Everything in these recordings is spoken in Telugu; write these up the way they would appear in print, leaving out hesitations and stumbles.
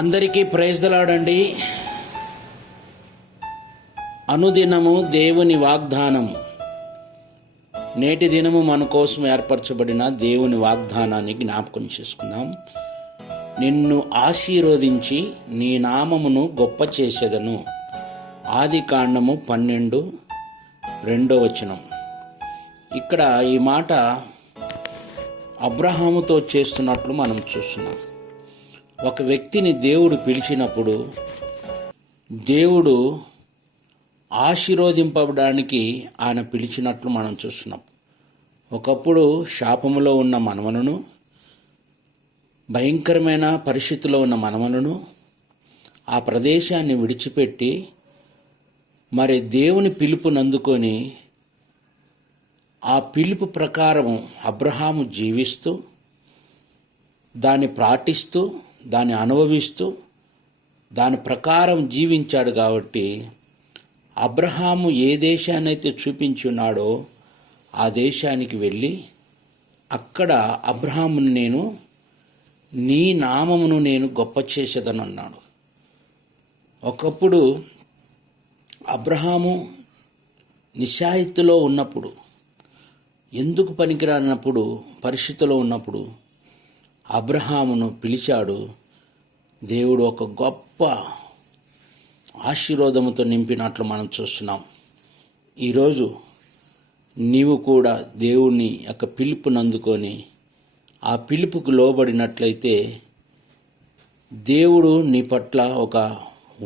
అందరికీ ప్రైజ్ ది లార్డ్ అండి. అనుదినము దేవుని వాగ్దానము. నేటి దినము మన కోసం ఏర్పరచబడిన దేవుని వాగ్దానాన్ని జ్ఞాపకం చేసుకుందాం. నిన్ను ఆశీర్వదించి నీ నామమును గొప్ప చేసేదను. ఆదికాండము 12:2. ఇక్కడ ఈ మాట అబ్రహాముతో చేస్తున్నట్లు మనం చూస్తున్నాం. ఒక వ్యక్తిని దేవుడు పిలిచినప్పుడు దేవుడు ఆశీర్వదింపడానికి ఆయన పిలిచినట్లు మనం చూస్తున్నాం. ఒకప్పుడు శాపములో ఉన్న మనవలను, భయంకరమైన పరిస్థితిలో ఉన్న మనవలను ఆ ప్రదేశాన్ని విడిచిపెట్టి మరి దేవుని పిలుపునందుకొని ఆ పిలుపు ప్రకారం అబ్రహాము జీవిస్తూ దాన్ని పాటిస్తూ దాన్ని అనుభవిస్తూ దాని ప్రకారం జీవించాడు. కాబట్టి అబ్రహాము ఏ దేశాన్నైతే చూపించి ఉన్నాడో ఆ దేశానికి వెళ్ళి అక్కడ అబ్రహామును నేను నీ నామమును నేను గొప్ప చేసేదని అన్నాడు. ఒకప్పుడు అబ్రహాము నిశాయితీలో ఉన్నప్పుడు, ఎందుకు పనికిరానప్పుడు పరిస్థితిలో ఉన్నప్పుడు అబ్రహామును పిలిచాడు. దేవుడు ఒక గొప్ప ఆశీర్వాదముతో నింపినట్లు మనం చూస్తున్నాం. ఈరోజు నీవు కూడా దేవుని యొక్క పిలుపుని అందుకొని ఆ పిలుపుకు లోబడినట్లయితే దేవుడు నీ పట్ల ఒక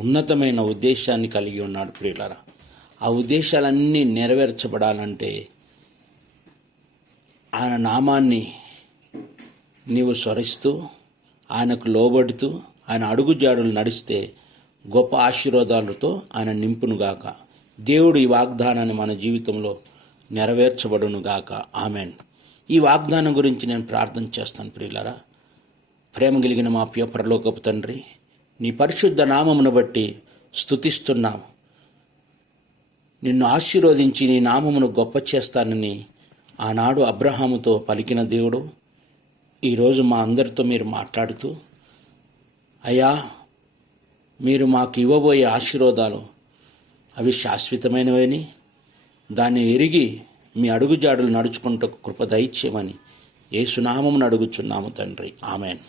ఉన్నతమైన ఉద్దేశాన్ని కలిగి ఉన్నాడు. ప్రియులారా, ఆ ఉద్దేశాలన్నీ నెరవేర్చబడాలంటే ఆయన నామాన్ని నీవు స్మరిస్తూ ఆయనకు లోబడుతూ ఆయన అడుగుజాడులు నడిస్తే గొప్ప ఆశీర్వాదాలతో ఆయన నింపునుగాక. దేవుడు ఈ వాగ్దానాన్ని మన జీవితంలో నెరవేర్చబడునుగాక. ఆమెన్. ఈ వాగ్దానం గురించి నేను ప్రార్థన చేస్తాను. ప్రియులారా, ప్రేమ కలిగిన మా ప్రియ పరలోకపు తండ్రి, నీ పరిశుద్ధ నామమును బట్టి స్తుతిస్తున్నాము. నిన్ను ఆశీర్వదించి నీ నామమును గొప్ప చేస్తానని ఆనాడు అబ్రహాముతో పలికిన దేవుడు ఈరోజు మా అందరితో మీరు మాట్లాడుతూ, అయ్యా మీరు మాకు ఇవ్వబోయే ఆశీర్వాదాలు అవి శాశ్వతమైనవని, దాన్ని ఎరిగి మీ అడుగుజాడులు నడుచుకుంటూ కృప దయచేయమని యేసు నామమున అడుగుచున్నాము తండ్రి. ఆమెన్.